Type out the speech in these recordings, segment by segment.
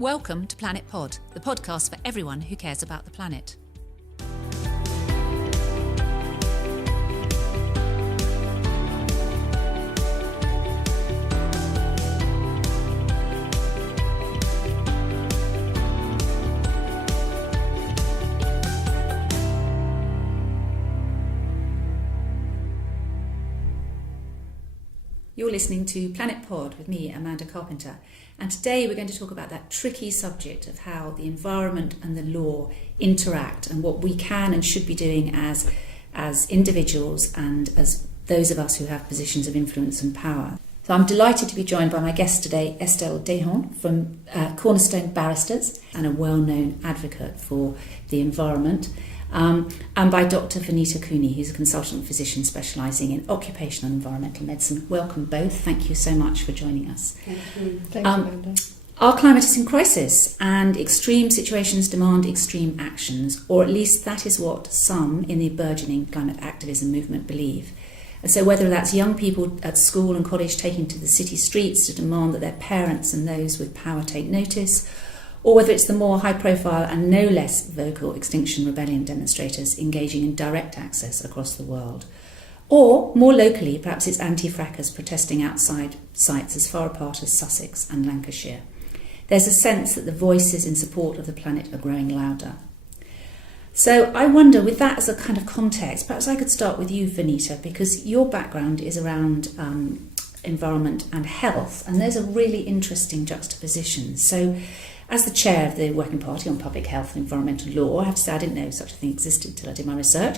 Welcome to Planet Pod, the podcast for everyone who cares about the planet. You're listening to Planet Pod with me, Amanda Carpenter, and today we're going to talk about that tricky subject of how the environment and the law interact and what we can and should be doing as individuals and as those of us who have positions of influence and power. So I'm delighted to be joined by my guest today, Estelle Dehon from Cornerstone Barristers and a well-known advocate for the environment. And by Dr. Veneta Cooney, who's a consultant physician specialising in occupational and environmental medicine. Welcome both. Thank you so much for joining us. Thank you. Thanks, Amanda. Our climate is in crisis and extreme situations demand extreme actions, or at least that is what some in the burgeoning climate activism movement believe. And so whether that's young people at school and college taking to the city streets to demand that their parents and those with power take notice, or whether it's the more high-profile and no less vocal Extinction Rebellion demonstrators engaging in direct access across the world. Or, more locally, perhaps it's anti-frackers protesting outside sites as far apart as Sussex and Lancashire. There's a sense that the voices in support of the planet are growing louder. So I wonder, with that as a kind of context, perhaps I could start with you, Veneta, because your background is around environment and health, and there's a really interesting juxtaposition. So, as the chair of the Working Party on Public Health and Environmental Law, I have to say I didn't know such a thing existed till I did my research.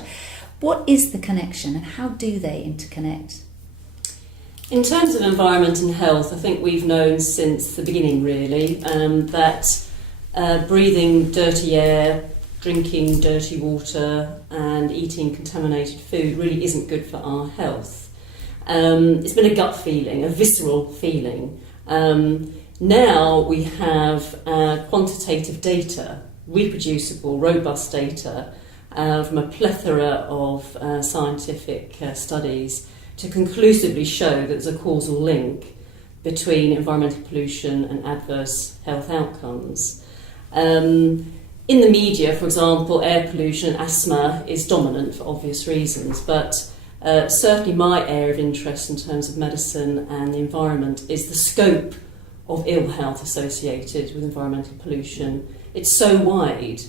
What is the connection and how do they interconnect? In terms of environment and health, I think we've known since the beginning really that breathing dirty air, drinking dirty water and eating contaminated food really isn't good for our health. It's been a gut feeling, a visceral feeling. Now we have quantitative data, reproducible, robust data from a plethora of scientific studies to conclusively show that there's a causal link between environmental pollution and adverse health outcomes. In the media, for example, air pollution and asthma is dominant for obvious reasons, but certainly my area of interest in terms of medicine and the environment is the scope of ill health associated with environmental pollution. It's so wide.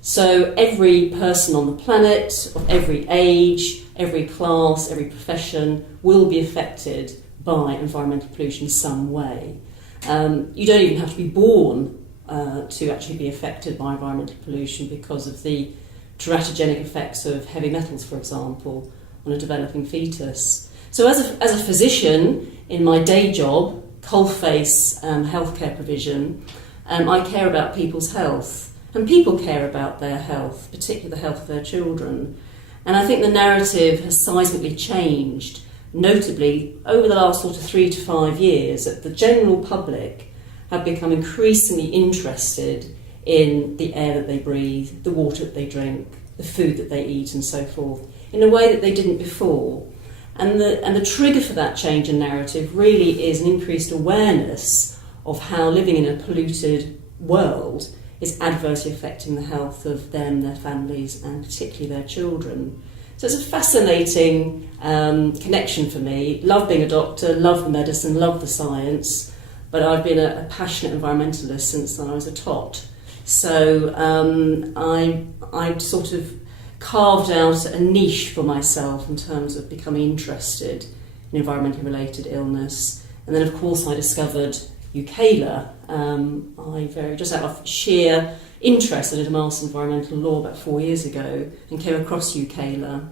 So every person on the planet, of every age, every class, every profession will be affected by environmental pollution in some way. You don't even have to be born to actually be affected by environmental pollution because of the teratogenic effects of heavy metals, for example, on a developing fetus. So as a physician, in my day job, coalface healthcare provision, I care about people's health, and people care about their health, particularly the health of their children. And I think the narrative has seismically changed, notably over the last sort of 3 to 5 years, that the general public have become increasingly interested in the air that they breathe, the water that they drink, the food that they eat and so forth, in a way that they didn't before. And the trigger for that change in narrative really is an increased awareness of how living in a polluted world is adversely affecting the health of them, their families, and particularly their children. So it's a fascinating connection for me. Love being a doctor, love the medicine, love the science, but I've been a passionate environmentalist since I was a tot. So I sort of carved out a niche for myself in terms of becoming interested in environmentally related illness. And then, of course, I discovered UKLA. Just out of sheer interest, I did a Master's in Environmental Law about 4 years ago and came across UKLA.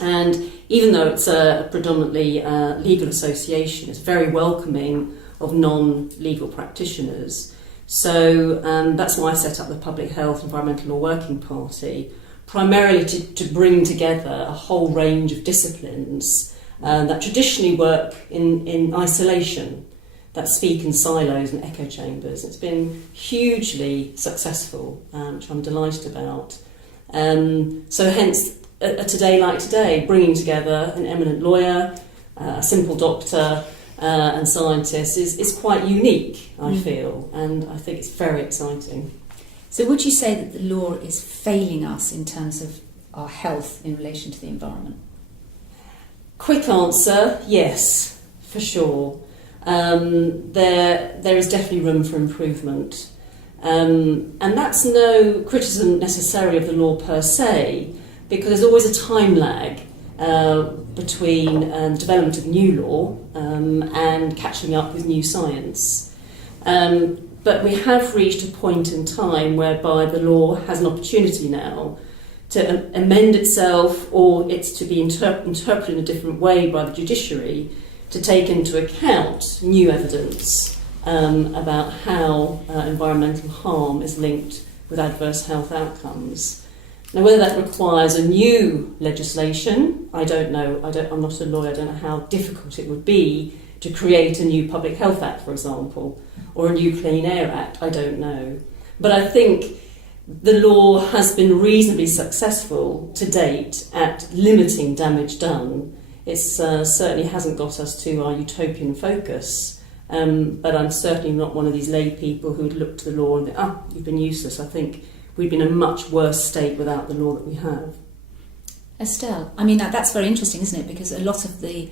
And even though it's a predominantly legal association, it's very welcoming of non-legal practitioners. So that's why I set up the Public Health Environmental Law Working Party, primarily to bring together a whole range of disciplines that traditionally work in isolation, that speak in silos and echo chambers. It's been hugely successful, which I'm delighted about. So hence, a today like today, bringing together an eminent lawyer, a simple doctor, and scientists is quite unique, I feel, and I think it's very exciting. So would you say that the law is failing us in terms of our health in relation to the environment? Quick answer, yes, for sure. There is definitely room for improvement. And that's no criticism necessarily of the law per se, because there's always a time lag between the development of new law and catching up with new science. But we have reached a point in time whereby the law has an opportunity now to amend itself, or it's to be interpreted in a different way by the judiciary to take into account new evidence about how environmental harm is linked with adverse health outcomes. Now, whether that requires a new legislation, I don't know. I'm not a lawyer. I don't know how difficult it would be to create a new Public Health Act, for example, or a new Clean Air Act. I don't know. But I think the law has been reasonably successful to date at limiting damage done. It certainly hasn't got us to our utopian focus. But I'm certainly not one of these lay people who would look to the law and think, you've been useless. I think we'd be in a much worse state without the law that we have. Estelle, I mean, that's very interesting, isn't it? Because a lot of the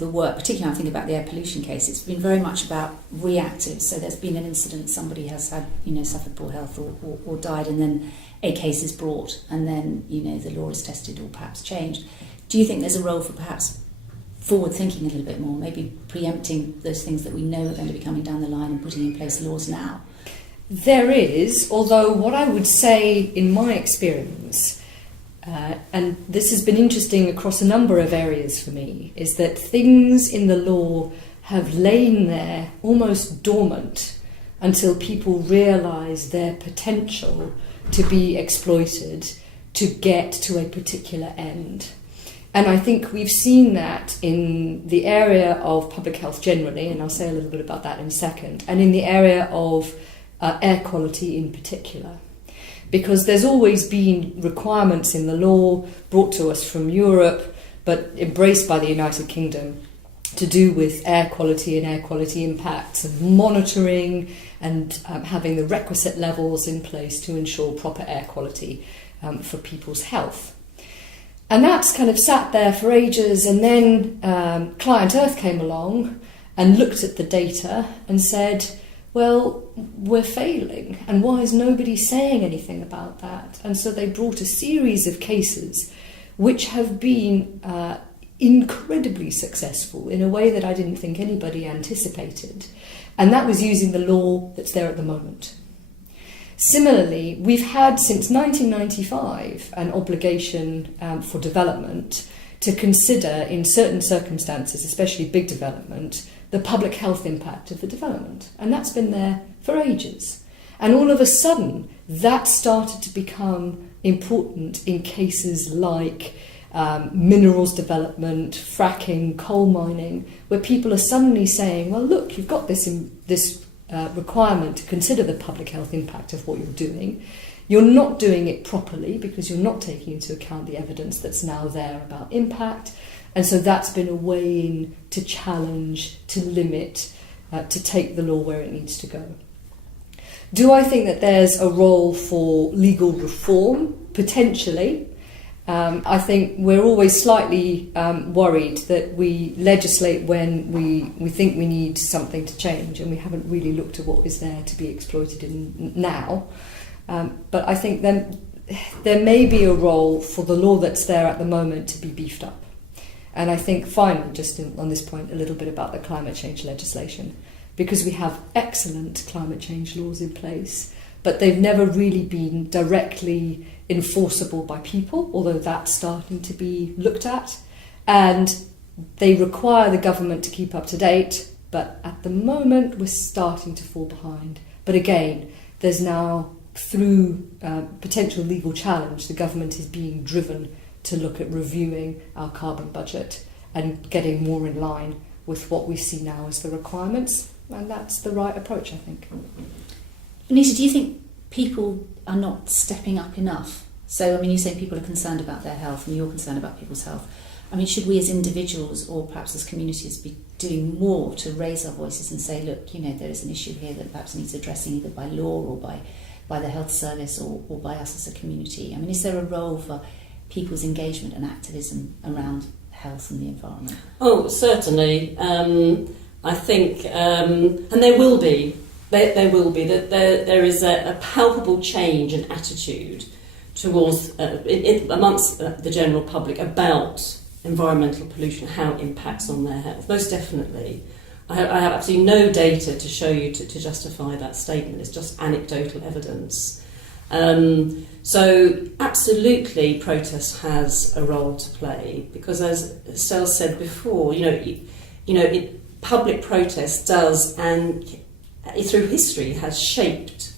work, particularly I think about the air pollution case, it's been very much about reactive. So there's been an incident, somebody has had, suffered poor health or died, and then a case is brought, and then, the law is tested or perhaps changed. Do you think there's a role for perhaps forward thinking a little bit more, maybe preempting those things that we know are going to be coming down the line and putting in place laws now? There is, although what I would say in my experience, and this has been interesting across a number of areas for me, is that things in the law have lain there almost dormant until people realise their potential to be exploited to get to a particular end. And I think we've seen that in the area of public health generally, and I'll say a little bit about that in a second, and in the area of air quality in particular. Because there's always been requirements in the law brought to us from Europe, but embraced by the United Kingdom, to do with air quality and air quality impacts and monitoring and having the requisite levels in place to ensure proper air quality for people's health. And that's kind of sat there for ages, and then Client Earth came along and looked at the data and said, well, we're failing, and why is nobody saying anything about that? And so they brought a series of cases which have been incredibly successful in a way that I didn't think anybody anticipated. And that was using the law that's there at the moment. Similarly, we've had since 1995 an obligation for development to consider in certain circumstances, especially big development, the public health impact of the development. And that's been there for ages. And all of a sudden, that started to become important in cases like minerals development, fracking, coal mining, where people are suddenly saying, well, look, you've got this requirement to consider the public health impact of what you're doing. You're not doing it properly because you're not taking into account the evidence that's now there about impact. And so that's been a way in to challenge, to limit, to take the law where it needs to go. Do I think that there's a role for legal reform? Potentially. I think we're always slightly worried that we legislate when we think we need something to change, and we haven't really looked at what is there to be exploited in now. But I think then there may be a role for the law that's there at the moment to be beefed up. And I think finally, just on this point, a little bit about the climate change legislation, because we have excellent climate change laws in place, but they've never really been directly enforceable by people, although that's starting to be looked at. And they require the government to keep up to date, but at the moment we're starting to fall behind. But again, there's now, through potential legal challenge, the government is being driven to look at reviewing our carbon budget and getting more in line with what we see now as the requirements. And that's the right approach, I think. Veneta, do you think people are not stepping up enough? So, I mean, you say people are concerned about their health and you're concerned about people's health. I mean, should we as individuals or perhaps as communities be doing more to raise our voices and say, look, there is an issue here that perhaps needs addressing either by law or by the health service or by us as a community? I mean, is there a role for people's engagement and activism around health and the environment? Oh, certainly. I think, and there will be. There will be. That there is a palpable change in attitude towards amongst the general public about environmental pollution, how it impacts on their health. Most definitely. I have absolutely no data to show you to justify that statement. It's just anecdotal evidence. So absolutely protest has a role to play, because as Estelle said before, public protest does, and through history has shaped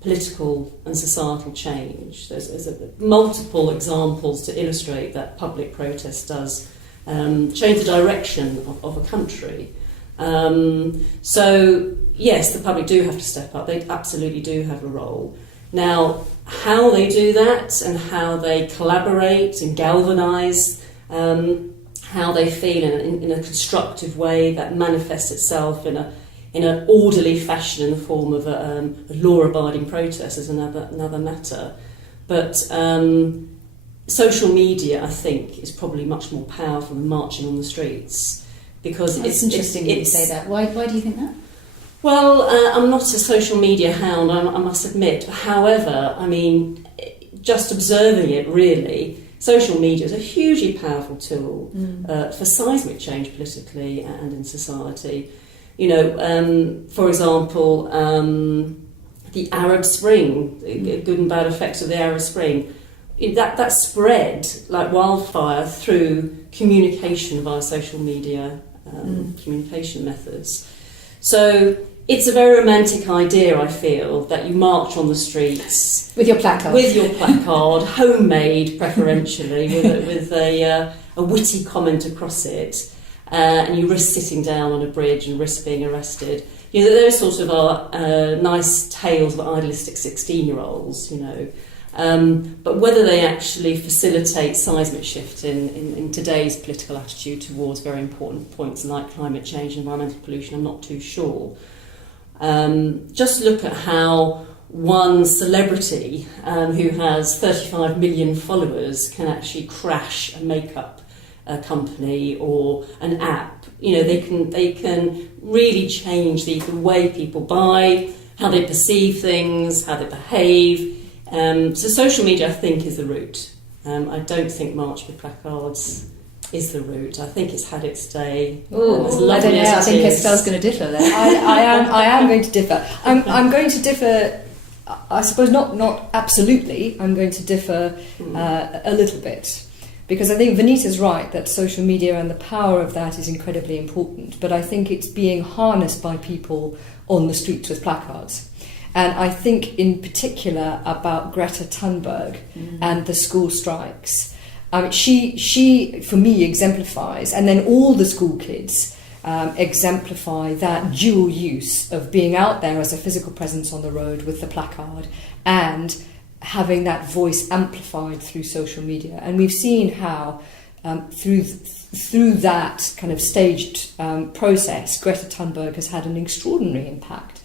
political and societal change. There's multiple examples to illustrate that public protest does change the direction of a country. So yes, the public do have to step up. They absolutely do have a role. Now, how they do that and how they collaborate and galvanise how they feel in a constructive way that manifests itself in an orderly fashion in the form of a law-abiding protest is another matter. But social media, I think, is probably much more powerful than marching on the streets, because it's interesting that you say that. Why do you think that? Well, I'm not a social media hound, I must admit. However, I mean, just observing it, really, social media is a hugely powerful tool for seismic change politically and in society. For example, the Arab Spring, good and bad effects of the Arab Spring, that spread like wildfire through communication via social media communication methods. So it's a very romantic idea, I feel, that you march on the streets with your placard. Homemade preferentially, with a witty comment across it, and you risk sitting down on a bridge and risk being arrested. Those sort of are nice tales of idealistic 16-year-olds, but whether they actually facilitate seismic shift in today's political attitude towards very important points like climate change and environmental pollution, I'm not too sure. Just look at how one celebrity who has 35 million followers can actually crash a makeup company or an app. They can really change the way people buy, how they perceive things, how they behave. So social media, I think, is the route. I don't think march with placards is the route. I think it's had its day. Oh, I don't know. I think Estelle's going to differ there. I am going to differ. I'm going to differ. I suppose not absolutely. I'm going to differ a little bit, because I think Veneta's right that social media and the power of that is incredibly important. But I think it's being harnessed by people on the streets with placards. And I think in particular about Greta Thunberg and the school strikes. She, for me, exemplifies, and then all the school kids exemplify that dual use of being out there as a physical presence on the road with the placard and having that voice amplified through social media. And we've seen how through that kind of staged process, Greta Thunberg has had an extraordinary impact.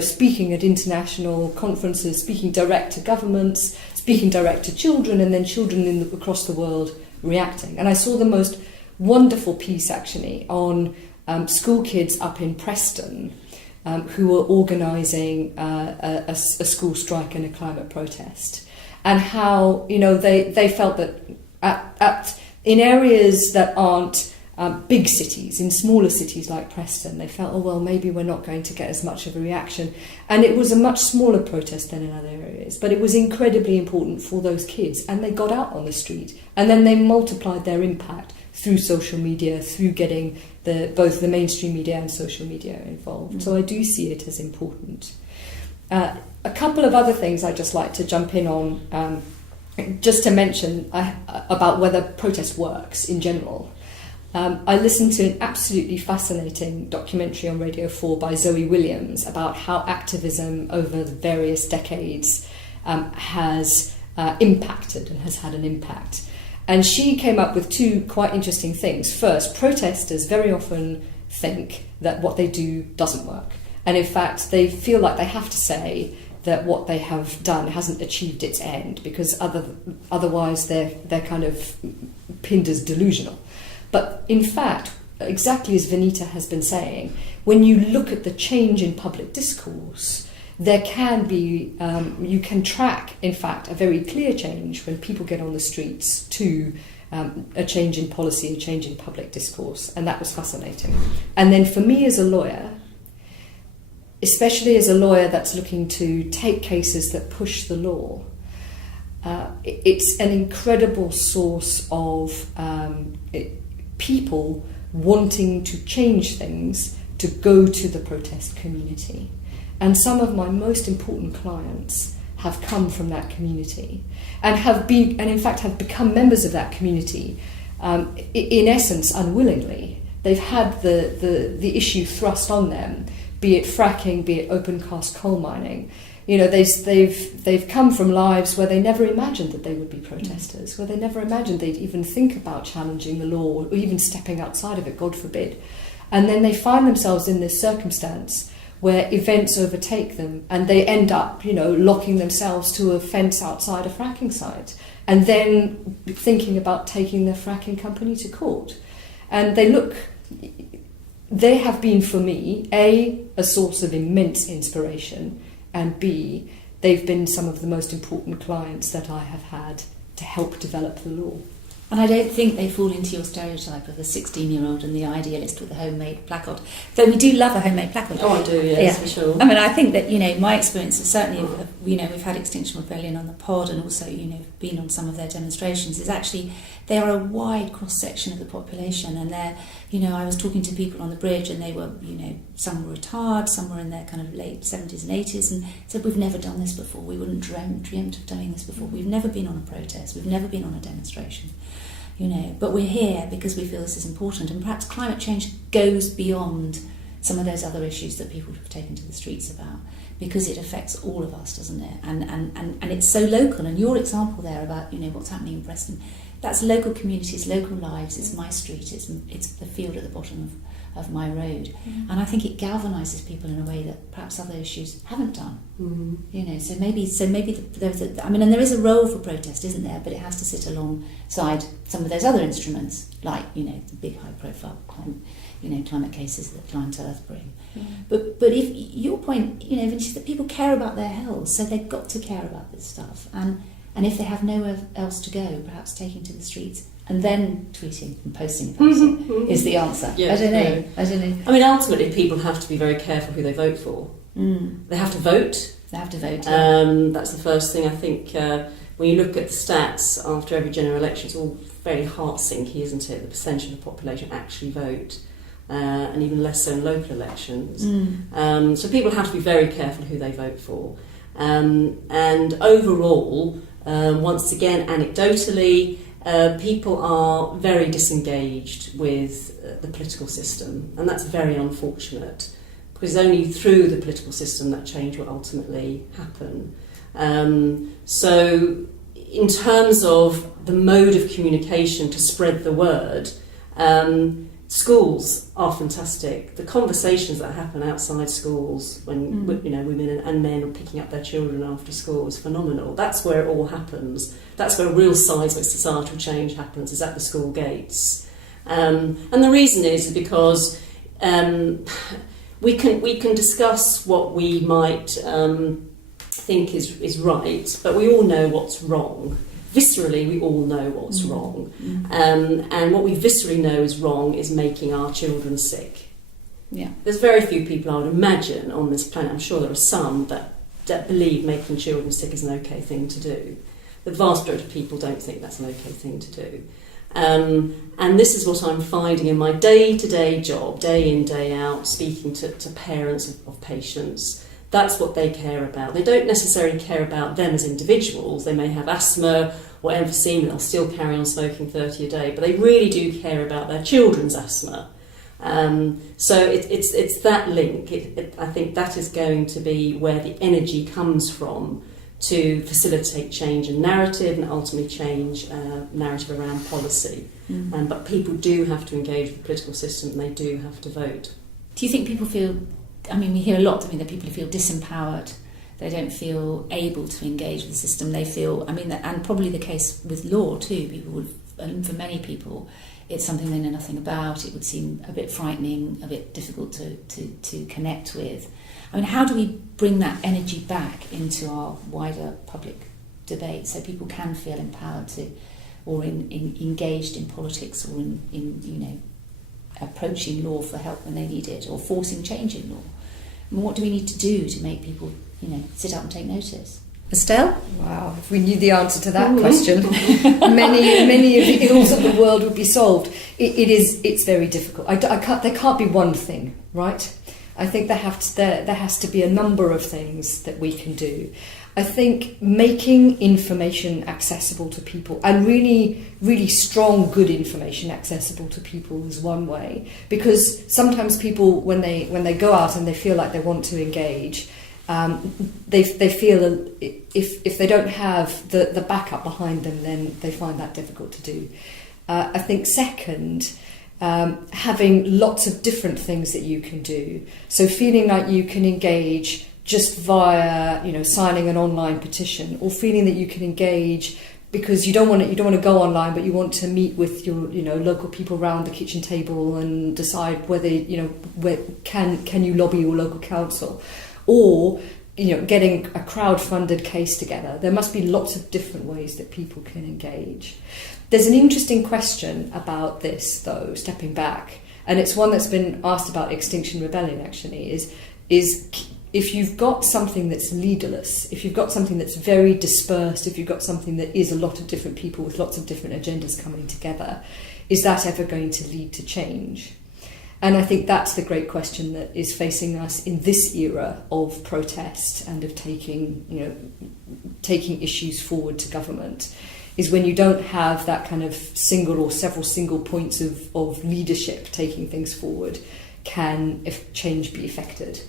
Speaking at international conferences, speaking direct to governments, speaking direct to children, and then children across the world reacting. And I saw the most wonderful piece, actually, on school kids up in Preston who were organising a school strike and a climate protest. And how, they felt that in areas that aren't big cities, in smaller cities like Preston, they felt, maybe we're not going to get as much of a reaction. And it was a much smaller protest than in other areas, but it was incredibly important for those kids, and they got out on the street, and then they multiplied their impact through social media, through getting both the mainstream media and social media involved. So I do see it as important. A couple of other things I'd just like to jump in on, just to mention about whether protest works in general. I listened to an absolutely fascinating documentary on Radio 4 by Zoe Williams about how activism over the various decades has impacted and has had an impact. And she came up with two quite interesting things. First, protesters very often think that what they do doesn't work. And in fact, they feel like they have to say that what they have done hasn't achieved its end, because otherwise they're kind of pinned as delusional. But in fact, exactly as Veneta has been saying, when you look at the change in public discourse, there can be, you can track, in fact, a very clear change when people get on the streets to a change in policy, a change in public discourse, and that was fascinating. And then for me as a lawyer, especially as a lawyer that's looking to take cases that push the law, it's an incredible source of people wanting to change things to go to the protest community. And some of my most important clients have come from that community and in fact have become members of that community in essence unwillingly. They've had the issue thrust on them, be it fracking, be it open cast coal mining. You know, they've come from lives where they never imagined that they would be protesters, where they never imagined they'd even think about challenging the law or even stepping outside of it, God forbid. And then they find themselves in this circumstance where events overtake them and they end up, you know, locking themselves to a fence outside a fracking site and then thinking about taking their fracking company to court. And they have been for me, a source of immense inspiration, and B, they've been some of the most important clients that I have had to help develop the law. And I don't think they fall into your stereotype of the 16-year-old and the idealist with a homemade placard. Though we do love a homemade placard. Oh, I do, yes, for sure. I mean, I think that, you know, my experience is certainly, you know, we've had Extinction Rebellion on the pod and also, you know, been on some of their demonstrations, is actually they are a wide cross-section of the population. And they're, you know, I was talking to people on the bridge and they were, you know, some were retired, some were in their kind of late 70s and 80s and said, we've never done this before. We wouldn't dreamt of doing this before. We've never been on a protest. We've never been on a demonstration. You know, but we're here because we feel this is important, and perhaps climate change goes beyond some of those other issues that people have taken to the streets about, because it affects all of us, doesn't it? And it's so local. And your example there about, you know, what's happening in Preston, that's local communities, local lives. It's my street. It's the field at the bottom of my road, and I think it galvanises people in a way that perhaps other issues haven't done. You know, so maybe and there is a role for protest, isn't there? But it has to sit alongside some of those other instruments, like, you know, the big high-profile climate cases that Climate Earth bring. But if your point, you know, Vinci, is that people care about their health, so they've got to care about this stuff, and if they have nowhere else to go, perhaps taking to the streets and then tweeting and posting about it is the answer. Yeah, I don't know. I mean, ultimately, people have to be very careful who they vote for. They have to vote. They have to vote. That's the first thing. I think when you look at the stats after every general election, it's all very heart-sinky, isn't it? The percentage of the population actually vote, and even less so in local elections. So people have to be very careful who they vote for. And overall, once again, anecdotally, people are very disengaged with the political system, and that's very unfortunate, because it's only through the political system that change will ultimately happen. So in terms of the mode of communication to spread the word, schools are fantastic. The conversations that happen outside schools when you know, women and men are picking up their children after school is phenomenal. That's where it all happens. That's where real seismic societal change happens, is at the school gates. And the reason is because we can discuss what we might think is right, but we all know what's wrong. Viscerally, we all know what's wrong. And what we viscerally know is wrong is making our children sick. Yeah. There's very few people, I would imagine, on this planet, I'm sure there are some, that believe making children sick is an okay thing to do. The vast majority of people don't think that's an okay thing to do. And this is what I'm finding in my day-to-day job, day in, day out, speaking to parents of patients. That's what they care about. They don't necessarily care about them as individuals. They may have asthma or emphysema, they'll still carry on smoking 30 a day, but they really do care about their children's asthma. So it's that link. I think that is going to be where the energy comes from to facilitate change in narrative and ultimately change narrative around policy. But people do have to engage with the political system and they do have to vote. Do you think people feel, I mean, we hear a lot, that people feel disempowered, they don't feel able to engage with the system, they feel, and probably the case with law too, for many people, it's something they know nothing about, it would seem a bit frightening, a bit difficult to connect with. How do we bring that energy back into our wider public debate so people can feel empowered to, or engaged in politics, or in approaching law for help when they need it, or forcing change in law? What do we need to do to make people, sit up and take notice? Estelle? Wow, if we knew the answer to that question, many of the ills of the world would be solved. It's very difficult. There can't be one thing, right? I think there has to be a number of things that we can do. I think making information accessible to people, and really, really strong, good information accessible to people, is one way. Because sometimes people, when they go out and they feel like they want to engage, they feel if they don't have the backup behind them, then they find that difficult to do. I think second, having lots of different things that you can do. So feeling like you can engage just via, signing an online petition, or feeling that you can engage because you don't want to go online, but you want to meet with your, local people around the kitchen table and decide whether, can you lobby your local council, or, getting a crowd-funded case together. There must be lots of different ways that people can engage. There's an interesting question about this, though, stepping back, and it's one that's been asked about Extinction Rebellion, actually, is if you've got something that's leaderless, if you've got something that's very dispersed, if you've got something that is a lot of different people with lots of different agendas coming together, is that ever going to lead to change? And I think that's the great question that is facing us in this era of protest and of taking issues forward to government, is when you don't have that kind of single or several single points of leadership taking things forward, can change be effected?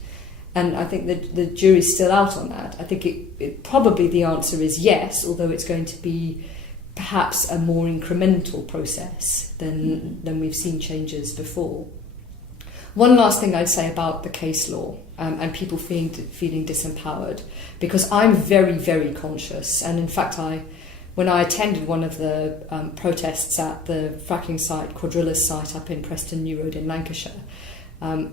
And I think that the jury's still out on that. I think it probably the answer is yes, although it's going to be perhaps a more incremental process than we've seen changes before. One last thing I'd say about the case law and people feeling disempowered, because I'm very, very conscious, and in fact when I attended one of the protests at the fracking site, Quadrilla's site up in Preston New Road in Lancashire, I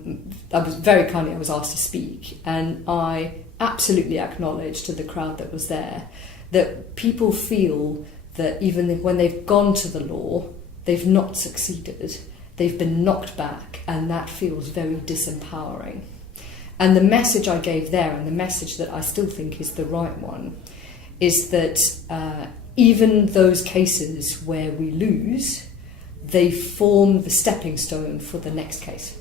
was asked to speak, and I absolutely acknowledged to the crowd that was there that people feel that even when they've gone to the law, they've not succeeded. They've been knocked back, and that feels very disempowering. And the message I gave there, and the message that I still think is the right one, is that even those cases where we lose, they form the stepping stone for the next case.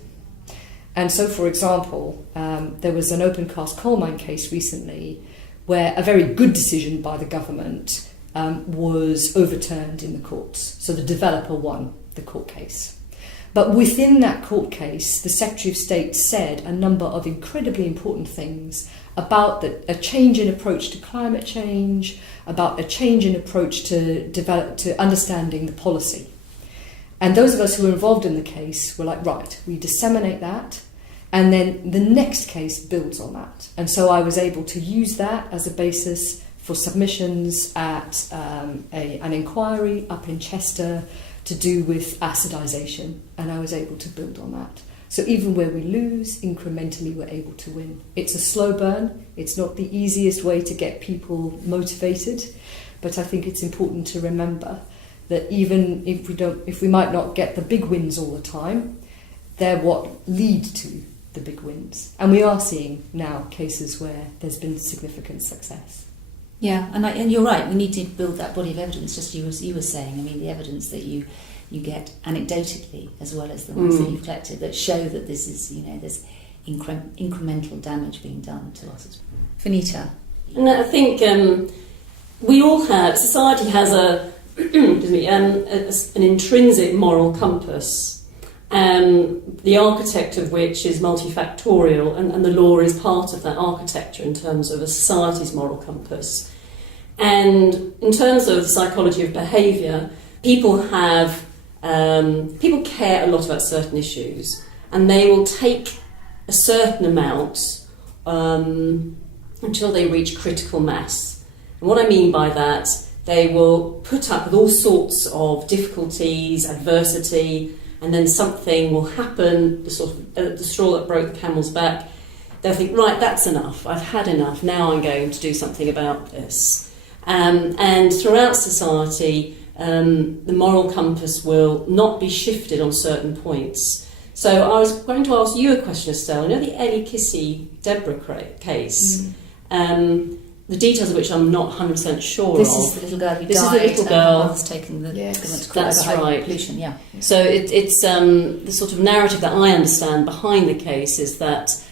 And so, for example, there was an open cast coal mine case recently where a very good decision by the government was overturned in the courts. So the developer won the court case. But within that court case, the Secretary of State said a number of incredibly important things about a change in approach to climate change, about a change in approach to understanding the policy. And those of us who were involved in the case were like, right, we disseminate that, and then the next case builds on that. And so I was able to use that as a basis for submissions at an inquiry up in Chester to do with acidisation, and I was able to build on that. So even where we lose, incrementally we're able to win. It's a slow burn, it's not the easiest way to get people motivated, but I think it's important to remember that even if we might not get the big wins all the time, they're what lead to the big wins. And we are seeing now cases where there's been significant success. Yeah, and you're right, we need to build that body of evidence, just as you were saying. The evidence that you get anecdotally, as well as the ones that you've collected, that show that this is, there's incremental damage being done to us. Veneta? And I think we all have, society has an intrinsic moral compass, the architect of which is multifactorial, and the law is part of that architecture in terms of a society's moral compass. And in terms of psychology of behaviour, people care a lot about certain issues, and they will take a certain amount until they reach critical mass. And what I mean by that, they will put up with all sorts of difficulties, adversity, and then something will happen, the straw that broke the camel's back. They'll think, right, that's enough, I've had enough, now I'm going to do something about this. And throughout society, the moral compass will not be shifted on certain points. So I was going to ask you a question, Estelle. You know the Ellie Kissy-Deborah case, the details of which I'm not 100% sure This of. is the little girl who This died. is the little girl. And her mother's taken the That's right. pollution. Yeah. So it's the sort of narrative that I understand behind the case is that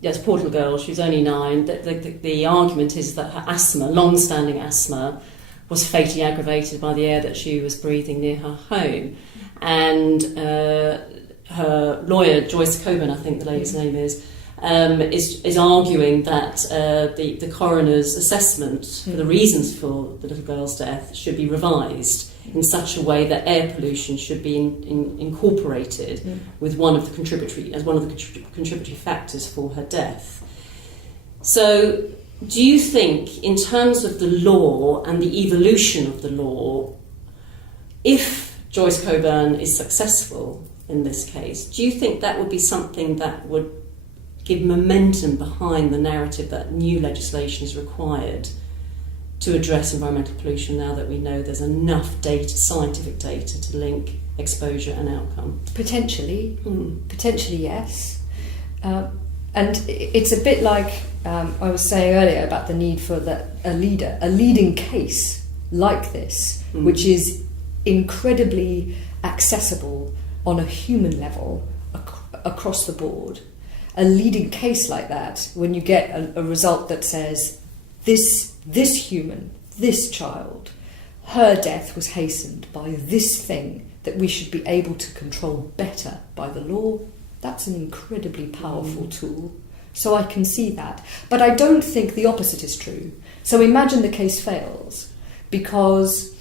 yes, poor little girl, she was only 9. The argument is that her asthma, long-standing asthma, was fatally aggravated by the air that she was breathing near her home. And her lawyer, Joyce Coburn, I think the lady's name is arguing that the coroner's assessment for the reasons for the little girl's death should be revised in such a way that air pollution should be incorporated with one of the contributory factors for her death. So, do you think, in terms of the law and the evolution of the law, if Joyce Coburn is successful in this case, do you think that would be something that would give momentum behind the narrative that new legislation is required to address environmental pollution now that we know there's enough data, scientific data, to link exposure and outcome? Potentially, yes. And it's a bit like I was saying earlier about the need for a leading case like this, which is incredibly accessible on a human level across the board. A leading case like that, when you get a result that says this human, this child, her death was hastened by this thing that we should be able to control better by the law, that's an incredibly powerful tool. So I can see that. But I don't think the opposite is true. So imagine the case fails, because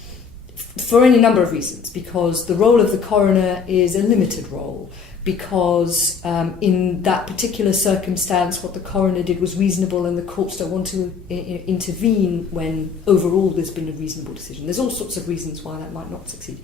for any number of reasons, because the role of the coroner is a limited role, because in that particular circumstance what the coroner did was reasonable and the courts don't want to intervene when overall there's been a reasonable decision. There's all sorts of reasons why that might not succeed.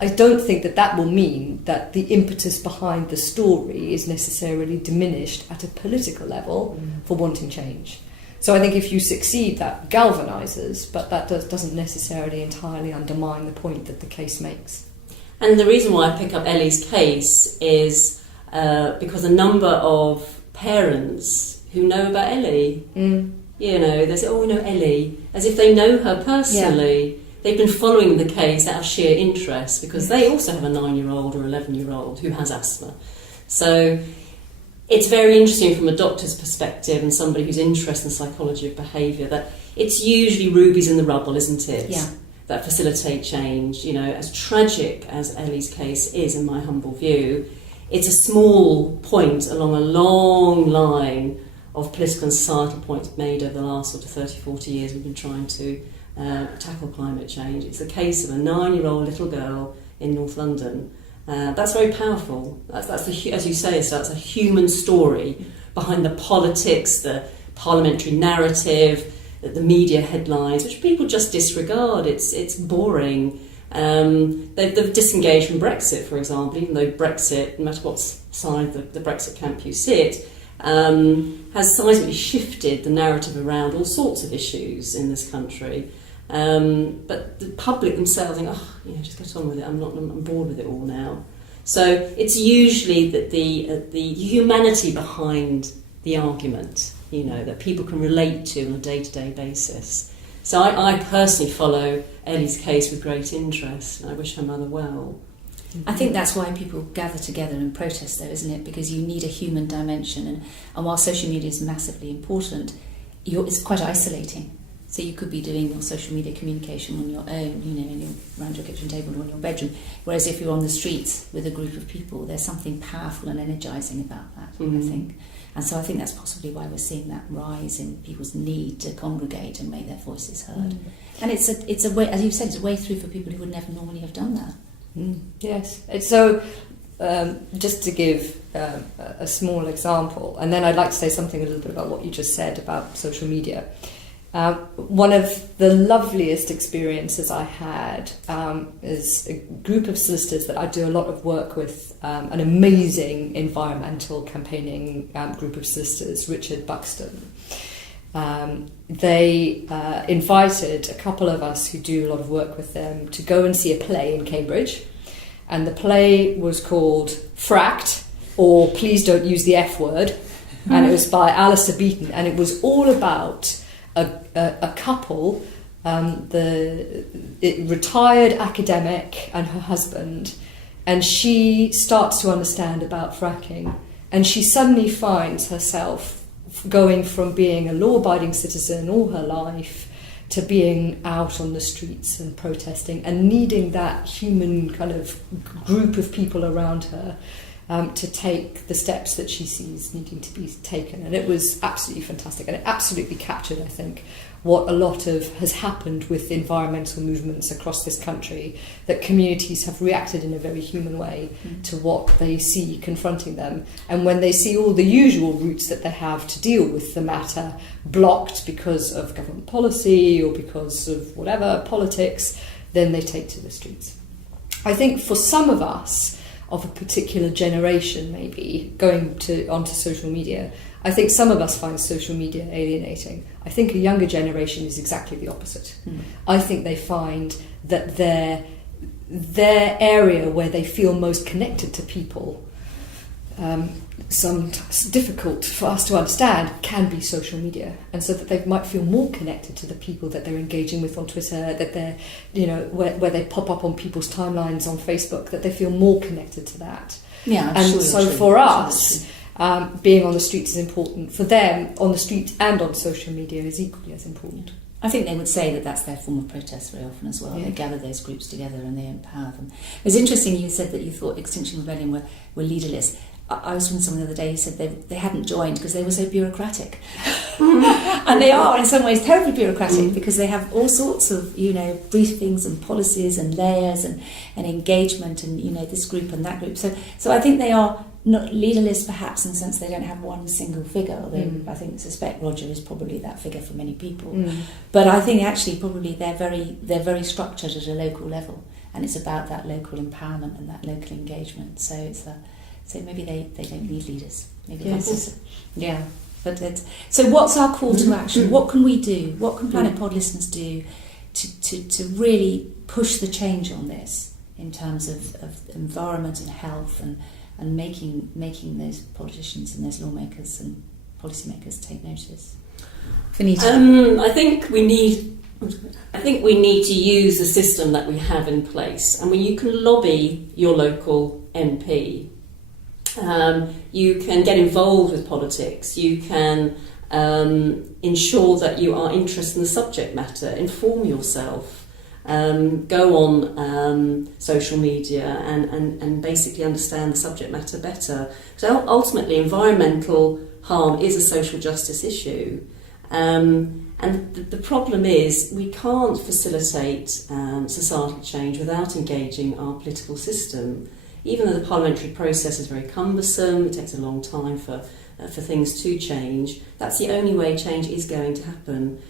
I don't think that will mean that the impetus behind the story is necessarily diminished at a political level for wanting change. So I think if you succeed, that galvanises, but that doesn't necessarily entirely undermine the point that the case makes. And the reason why I pick up Ellie's case is because a number of parents who know about Ellie, you know, they say, oh, we know Ellie, as if they know her personally. Yeah. They've been following the case out of sheer interest because they also have a 9-year-old or 11-year-old who has asthma. So it's very interesting from a doctor's perspective and somebody who's interested in the psychology of behaviour that it's usually rubies in the rubble, isn't it? Yeah. That facilitate change. You know, as tragic as Ellie's case is, in my humble view, it's a small point along a long line of political and societal points made over the last sort of 30, 40 years we've been trying to tackle climate change. It's a case of a 9-year-old little girl in North London. That's very powerful. That's as you say, so that's a human story behind the politics, the parliamentary narrative, the media headlines, which people just disregard. It's boring. They've disengaged from Brexit, for example, even though Brexit, no matter what side of the Brexit camp you sit, has seismically shifted the narrative around all sorts of issues in this country. But the public themselves think, just get on with it. I'm bored with it all now. So it's usually that the humanity behind the argument, that people can relate to on a day-to-day basis. So I personally follow Ellie's case with great interest, and I wish her mother well. I think that's why people gather together and protest, though, isn't it? Because you need a human dimension, and while social media is massively important, it's quite isolating. So you could be doing your social media communication on your own, around your kitchen table or in your bedroom. Whereas if you're on the streets with a group of people, there's something powerful and energising about that, I think. And so I think that's possibly why we're seeing that rise in people's need to congregate and make their voices heard. And it's a way, as you said, it's a way through for people who would never normally have done that. Yes. So just to give a small example, and then I'd like to say something a little bit about what you just said about social media. One of the loveliest experiences I had is a group of sisters that I do a lot of work with, an amazing environmental campaigning group of sisters, Richard Buxton. They invited a couple of us who do a lot of work with them to go and see a play in Cambridge. And the play was called Fracked, or Please Don't Use the F Word. And it was by Alistair Beaton. And it was all about a couple, the retired academic and her husband, and she starts to understand about fracking, and she suddenly finds herself going from being a law-abiding citizen all her life to being out on the streets and protesting and needing that human kind of group of people around her to take the steps that she sees needing to be taken. And it was absolutely fantastic, and it absolutely captured, I think, what a lot of has happened with environmental movements across this country, that communities have reacted in a very human way to what they see confronting them. And when they see all the usual routes that they have to deal with the matter blocked because of government policy or because of whatever, politics, then they take to the streets. I think for some of us, of a particular generation maybe, going onto social media, I think some of us find social media alienating. I think a younger generation is exactly the opposite. I think they find that their area where they feel most connected to people, sometimes difficult for us to understand, can be social media, and so that they might feel more connected to the people that they're engaging with on Twitter, that they're, where they pop up on people's timelines on Facebook, that they feel more connected to that. Yeah, and so for us, being on the streets is important. For them, on the street and on social media is equally as important. I think they would say that that's their form of protest very often as well. Yeah. They gather those groups together and they empower them. It was interesting you said that you thought Extinction Rebellion were leaderless. I was with someone the other day who said they hadn't joined because they were so bureaucratic. And they are in some ways terribly bureaucratic because they have all sorts of, briefings and policies and layers and engagement and, this group and that group. So I think they are not leaderless perhaps in the sense they don't have one single figure, although I suspect Roger is probably that figure for many people. But I think actually probably they're very structured at a local level, and it's about that local empowerment and that local engagement. So so maybe they don't need leaders. Maybe that's just, But so what's our call to action? What can we do? What can Planet Pod listeners do to really push the change on this in terms of environment and health and making those politicians and those lawmakers and policymakers take notice? Veneta? I think we need to use the system that we have in place. I mean, you can lobby your local MP. You can get involved with politics. You can ensure that you are interested in the subject matter. Inform yourself. Go on social media and basically understand the subject matter better. So ultimately, environmental harm is a social justice issue. And the problem is we can't facilitate societal change without engaging our political system. Even though the parliamentary process is very cumbersome, it takes a long time for things to change, that's the only way change is going to happen.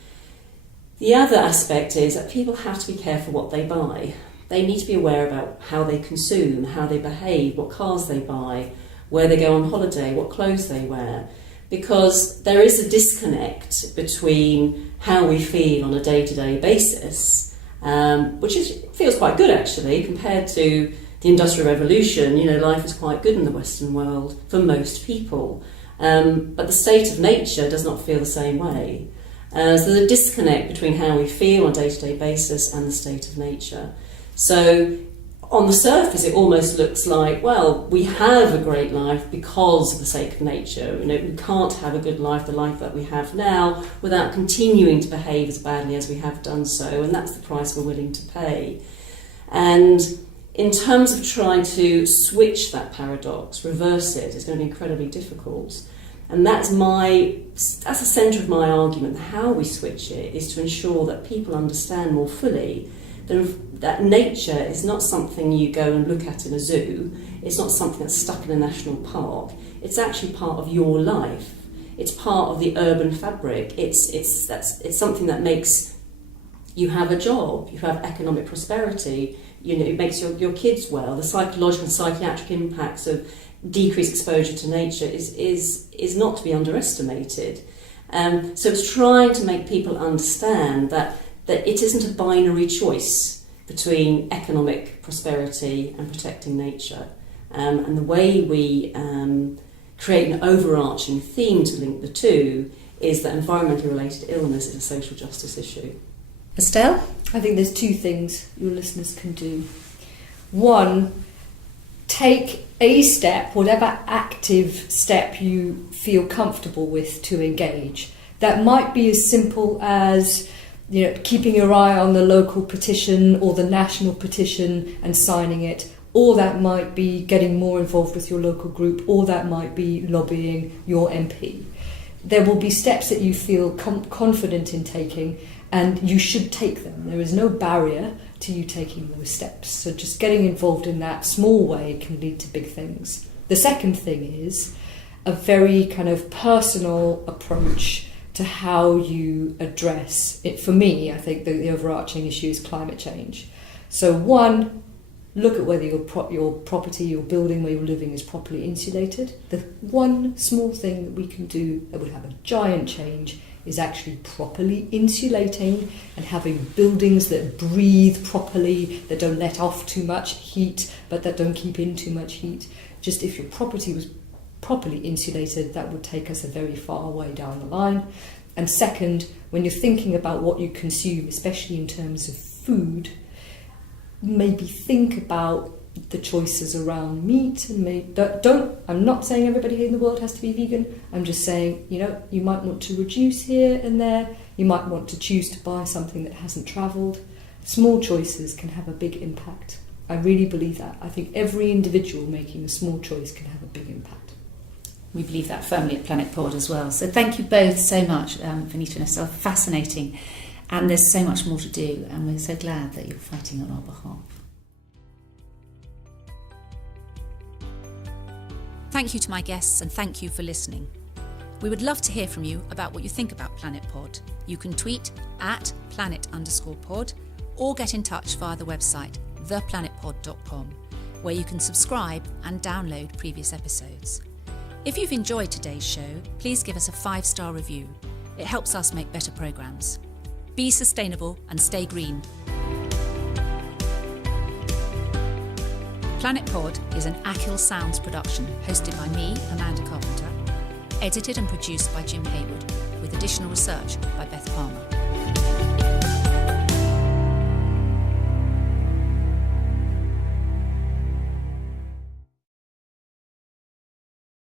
The other aspect is that people have to be careful what they buy. They need to be aware about how they consume, how they behave, what cars they buy, where they go on holiday, what clothes they wear. Because there is a disconnect between how we feel on a day-to-day basis, which feels quite good actually compared to the Industrial Revolution. Life is quite good in the Western world for most people. But the state of nature does not feel the same way. So there's a disconnect between how we feel on a day-to-day basis and the state of nature. So on the surface, it almost looks like, well, we have a great life because of the sake of nature. You know, we can't have a good life, the life that we have now, without continuing to behave as badly as we have done so, and that's the price we're willing to pay. And in terms of trying to switch that paradox, reverse it, it's going to be incredibly difficult. And that's the centre of my argument. How we switch it is to ensure that people understand more fully that nature is not something you go and look at in a zoo. It's not something that's stuck in a national park. It's actually part of your life. It's part of the urban fabric. It's something that makes you have a job, you have economic prosperity, you know, it makes your kids well. The psychological and psychiatric impacts of decreased exposure to nature is not to be underestimated. So it's trying to make people understand that it isn't a binary choice between economic prosperity and protecting nature. And the way we create an overarching theme to link the two is that environmentally related illness is a social justice issue. Estelle? I think there's two things your listeners can do. One, take a step, whatever active step you feel comfortable with to engage. That might be as simple as, you know, keeping your eye on the local petition or the national petition and signing it, or that might be getting more involved with your local group, or that might be lobbying your MP. There will be steps that you feel confident in taking, and you should take them. There is no barrier to you taking those steps. So just getting involved in that small way can lead to big things. The second thing is a very kind of personal approach to how you address it. For me, I think the overarching issue is climate change. So one, look at whether your property, your building where you're living is properly insulated. The one small thing that we can do that would have a giant change is actually properly insulating and having buildings that breathe properly, that don't let off too much heat, but that don't keep in too much heat. Just if your property was properly insulated, that would take us a very far way down the line. And second, when you're thinking about what you consume, especially in terms of food, maybe think about the choices around meat, and I'm not saying everybody in the world has to be vegan. I'm just saying, you know, you might want to reduce here and there. You might want to choose to buy something that hasn't travelled. Small choices can have a big impact. I really believe that. I think every individual making a small choice can have a big impact. We believe that firmly at Planet Pod as well. So thank you both so much, Veneta and Estelle. Fascinating. And there's so much more to do, and we're so glad that you're fighting on our behalf. Thank you to my guests, and thank you for listening. We would love to hear from you about what you think about Planet Pod. You can tweet at planet_pod or get in touch via the website theplanetpod.com, where you can subscribe and download previous episodes. If you've enjoyed today's show, please give us a 5-star review. It helps us make better programmes. Be sustainable and stay green. Planet Pod is an Achill Sounds production, hosted by me, Amanda Carpenter, edited and produced by Jim Haywood, with additional research by Beth Palmer.